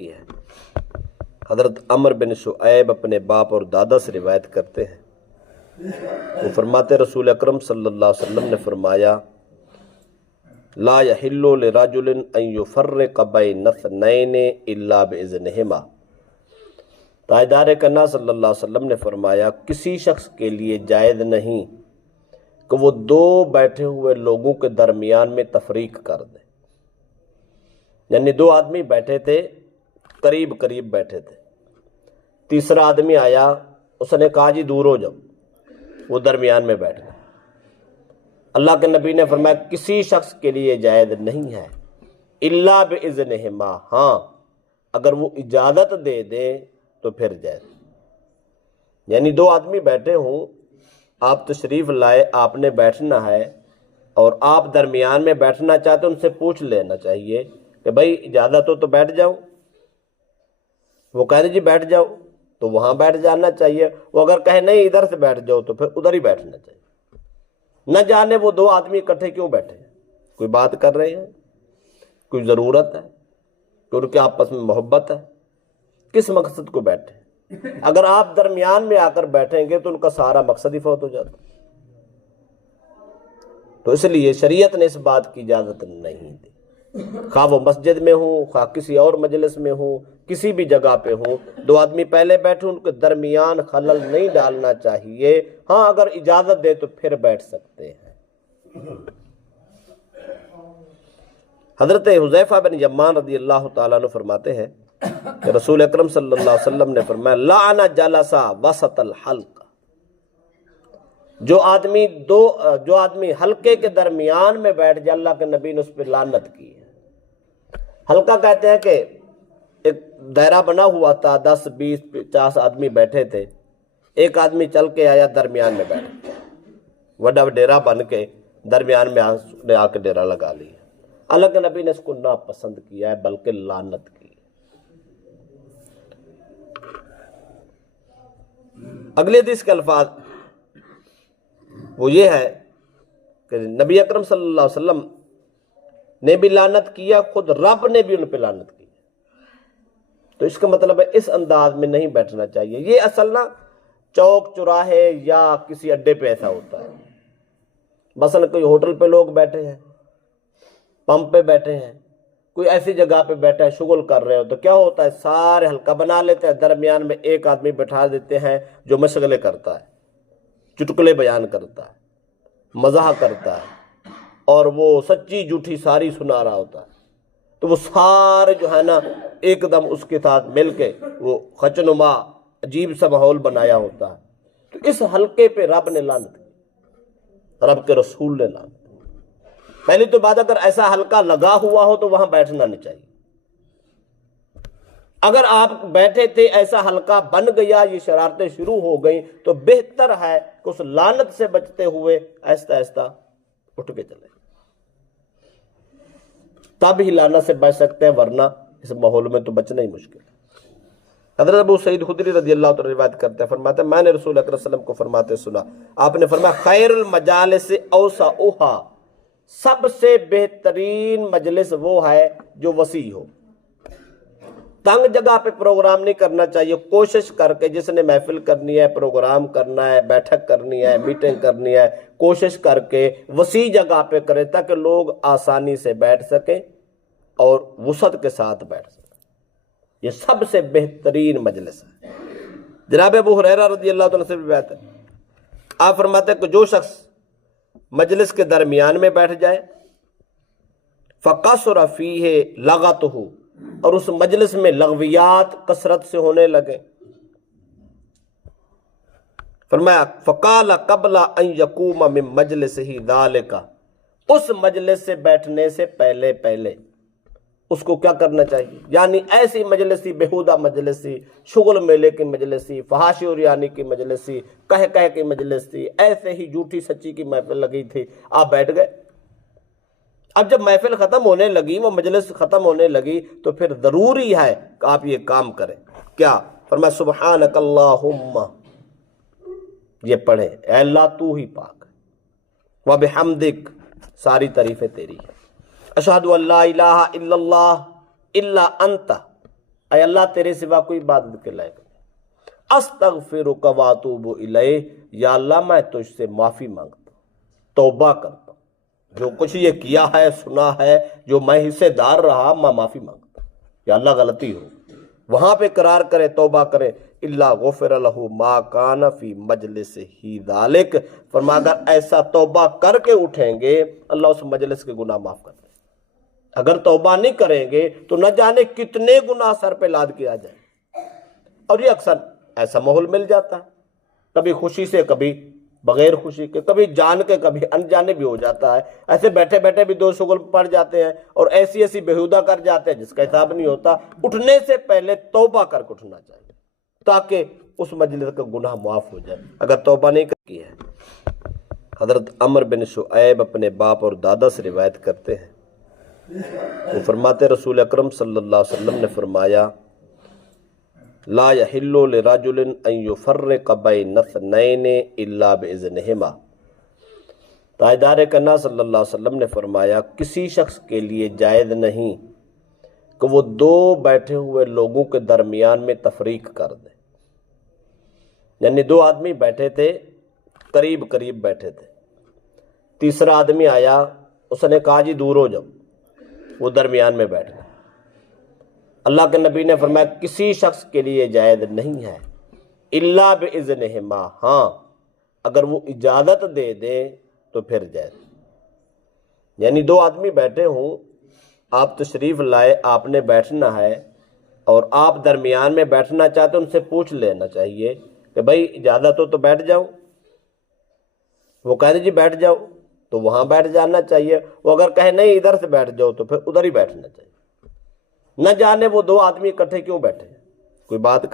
کی ہے۔ حضرت عمر بن شعیب اپنے باپ اور دادا سے روایت کرتے ہیں، وہ فرماتے رسول اکرم صلی اللہ علیہ وسلم نے فرمایا لا یحل لرجل ان یفرق بین اثنین الا باذنہما۔ تاجدار کنا صلی اللہ علیہ وسلم نے فرمایا کسی شخص کے لیے جائز نہیں کہ وہ دو بیٹھے ہوئے لوگوں کے درمیان میں تفریق کر دے، یعنی دو آدمی بیٹھے تھے، قریب قریب بیٹھے تھے، تیسرا آدمی آیا، اس نے کہا جی دور ہو جاؤ، وہ درمیان میں بیٹھ گیا۔ اللہ کے نبی نے فرمایا کسی شخص کے لیے جائز نہیں ہے الا باذنہما، ہاں اگر وہ اجازت دے دیں تو پھر جائز۔ یعنی دو آدمی بیٹھے ہوں، آپ تشریف لائے، آپ نے بیٹھنا ہے اور آپ درمیان میں بیٹھنا چاہتے ان سے پوچھ لینا چاہیے کہ بھائی اجازت ہو تو بیٹھ جاؤ۔ وہ کہہ دے جی بیٹھ جاؤ تو وہاں بیٹھ جانا چاہیے، وہ اگر کہے نہیں ادھر سے بیٹھ جاؤ تو پھر ادھر ہی بیٹھنا چاہیے۔ نہ جانے وہ دو آدمی اکٹھے کیوں بیٹھے ہیں، کوئی بات کر رہے ہیں، کوئی ضرورت ہے، کوئی ان کے آپس میں محبت ہے، کس مقصد کو بیٹھے ہیں؟ اگر آپ درمیان میں آ کر بیٹھیں گے تو ان کا سارا مقصد ہی فوت ہو جاتا۔ تو اس لیے شریعت نے اس بات کی اجازت نہیں دی، خواہ وہ مسجد میں ہوں، خواہ کسی اور مجلس میں ہوں، کسی بھی جگہ پہ ہوں، دو آدمی پہلے بیٹھے ان کے درمیان خلل نہیں ڈالنا چاہیے، ہاں اگر اجازت دے تو پھر بیٹھ سکتے ہیں۔ حضرت حذیفہ بن یمان رضی اللہ تعالیٰ عنہ فرماتے ہیں کہ رسول اکرم صلی اللہ علیہ وسلم نے فرمایا لعن جلسا وسط الحلق، جو آدمی حلقے کے درمیان میں بیٹھ جائے، اللہ کے نبی نے اس پہ لعنت کی ہے۔ حلقہ کہتے ہیں کہ ایک دائرہ بنا ہوا تھا، 10 20 50 آدمی بیٹھے تھے، ایک آدمی چل کے آیا درمیان میں بیٹھا، وڈا ڈیرا بن کے درمیان میں آ کے ڈیرا لگا لیا۔ اللہ کے نبی نے اس کو ناپسند کیا ہے بلکہ لعنت کی ہے۔ اگلے حدیث کے الفاظ وہ یہ ہے کہ نبی اکرم صلی اللہ علیہ وسلم نے بھی لعنت کیا، خود رب نے بھی ان پہ لعنت کی۔ تو اس کا مطلب ہے اس انداز میں نہیں بیٹھنا چاہیے۔ یہ اصل نا چوک چوراہے یا کسی اڈے پہ ایسا ہوتا ہے، مثلا کوئی ہوٹل پہ لوگ بیٹھے ہیں، پمپ پہ بیٹھے ہیں، کوئی ایسی جگہ پہ بیٹھا ہے، شغل کر رہے ہو، تو کیا ہوتا ہے سارے حلقہ بنا لیتے ہیں، درمیان میں ایک آدمی بٹھا دیتے ہیں جو مشغلے کرتا ہے، چٹکلے بیان کرتا ہے، مزاح کرتا ہے، اور وہ سچی جھوٹی ساری سنا رہا ہوتا ہے، تو وہ سارے جو ہے نا ایک دم اس کے ساتھ مل کے وہ خچنما عجیب سا ماحول بنایا ہوتا ہے۔ تو اس حلقے پہ رب نے لعنت کی، رب کے رسول نے لعنت کی۔ پہلی تو بات اگر ایسا حلقہ لگا ہوا ہو تو وہاں بیٹھنا نہیں چاہیے۔ اگر آپ بیٹھے تھے ایسا حلقہ بن گیا، یہ شرارتیں شروع ہو گئیں، تو بہتر ہے کہ اس لعنت سے بچتے ہوئے آہستہ آہستہ اٹھ کے چلے، تب ہی لعنت سے بچ سکتے ہیں، ورنہ اس ماحول میں تو بچنا ہی مشکل ہے۔ حضرت ابو سعید خدری رضی اللہ عنہ روایت کرتے ہیں، فرماتے ہیں میں نے رسول اکرم صلی اللہ علیہ وسلم کو فرماتے سنا، آپ نے فرمایا خیر المجالس اوسعھا، سب سے بہترین مجلس وہ ہے جو وسیع ہو۔ تنگ جگہ پہ پروگرام نہیں کرنا چاہیے، کوشش کر کے جس نے محفل کرنی ہے، پروگرام کرنا ہے، بیٹھک کرنی ہے، میٹنگ کرنی ہے، کوشش کر کے وسیع جگہ پہ کرے تاکہ لوگ آسانی سے بیٹھ سکیں اور وسعت کے ساتھ بیٹھ سکیں۔ یہ سب سے بہترین مجلس ہے۔ جناب ابو ہریرہ رضی اللہ عنہ سے روایت ہے، آپ فرماتے ہیں کہ جو شخص مجلس کے درمیان میں بیٹھ جائے فَقَصُرَ فِيهِ لَغَتُهُ، اور اس مجلس میں لغویات کثرت سے ہونے لگے، فرمایا فَقَالَ قَبْلَ أَن يَقُومَ مِن مَجْلِسِهِ ذَلِكَ، اس مجلس سے بیٹھنے سے پہلے اس کو کیا کرنا چاہیے، یعنی ایسی مجلسی، بےہودہ مجلسی، شغل میلے کی مجلسی، فحاشی اور یعنی کی مجلسی، کہہ کی مجلسی، ایسے ہی جھوٹی سچی کی محفل لگی تھی، آپ بیٹھ گئے۔ اب جب محفل ختم ہونے لگی، وہ مجلس ختم ہونے لگی، تو پھر ضروری ہے کہ آپ یہ کام کریں، کیا؟ فرمایا سبحانک اللہم، یہ پڑھیں اے اللہ تو ہی پاک ہے، وبحمدک، ساری تعریفیں تیری ہیں، اشہد ان لا الہ الا اللہ الا انت، اے اللہ تیرے سوا کوئی عبادت کے لائق نہیں، استغفرک واتوب الیک، یا اللہ میں تجھ سے معافی مانگتا ہوں، توبہ کرتا ہوں، جو کچھ یہ کیا ہے سنا ہے، جو میں حصے دار رہا، میں معافی مانگتا ہوں، یا اللہ غلطی ہو، وہاں پہ قرار کرے، توبہ کرے، اللہ غفر لہ ما کان فی مجلس ہی ذالک، فرما اگر ایسا توبہ کر کے اٹھیں گے اللہ اس مجلس کے گناہ معاف کر دیں، اگر توبہ نہیں کریں گے تو نہ جانے کتنے گناہ سر پہ لاد کے آ جائیں۔ اور یہ اکثر ایسا ماحول مل جاتا ہے، کبھی خوشی سے، کبھی بغیر خوشی کے، کبھی جان کے کبھی انجانے بھی ہو جاتا ہے، ایسے بیٹھے بیٹھے بھی دو شغل پڑ جاتے ہیں اور ایسی ایسی بےہودہ کر جاتے ہیں جس کا حساب نہیں ہوتا۔ اٹھنے سے پہلے توبہ کر کے اٹھنا چاہیے تاکہ اس مجلس کا گناہ معاف ہو جائے۔ اگر توبہ نہیں کی ہے، حضرت عمر بن شعیب اپنے باپ اور دادا سے روایت کرتے ہیں، وہ فرماتے رسول اکرم صلی اللہ علیہ وسلم نے فرمایا لا یحل لرجل ان یفرق بین اثنین الا باذنہما، تاجدار کنا صلی اللہ علیہ وسلم نے فرمایا کسی شخص کے لیے جائز نہیں کہ وہ دو بیٹھے ہوئے لوگوں کے درمیان میں تفریق کر دے، یعنی دو آدمی بیٹھے تھے، قریب قریب بیٹھے تھے، تیسرا آدمی آیا، اس نے کہا جی دور ہو جاؤ، وہ درمیان میں بیٹھ گیا۔ اللہ کے نبی نے فرمایا کسی شخص کے لیے جائز نہیں ہے الا باذنہما، ہاں اگر وہ اجازت دے دیں تو پھر جائز، یعنی دو آدمی بیٹھے ہوں، آپ تشریف لائے، آپ نے بیٹھنا ہے اور آپ درمیان میں بیٹھنا چاہتے ان سے پوچھ لینا چاہیے کہ بھائی اجازت ہو تو بیٹھ جاؤ، وہ کہہ دیں جی بیٹھ جاؤ تو وہاں بیٹھ جانا چاہیے، وہ اگر کہے نہیں ادھر سے بیٹھ جاؤ تو پھر ادھر ہی بیٹھنا چاہیے، نہ جانے وہ دو آدمی اکٹھے کیوں بیٹھے، کوئی بات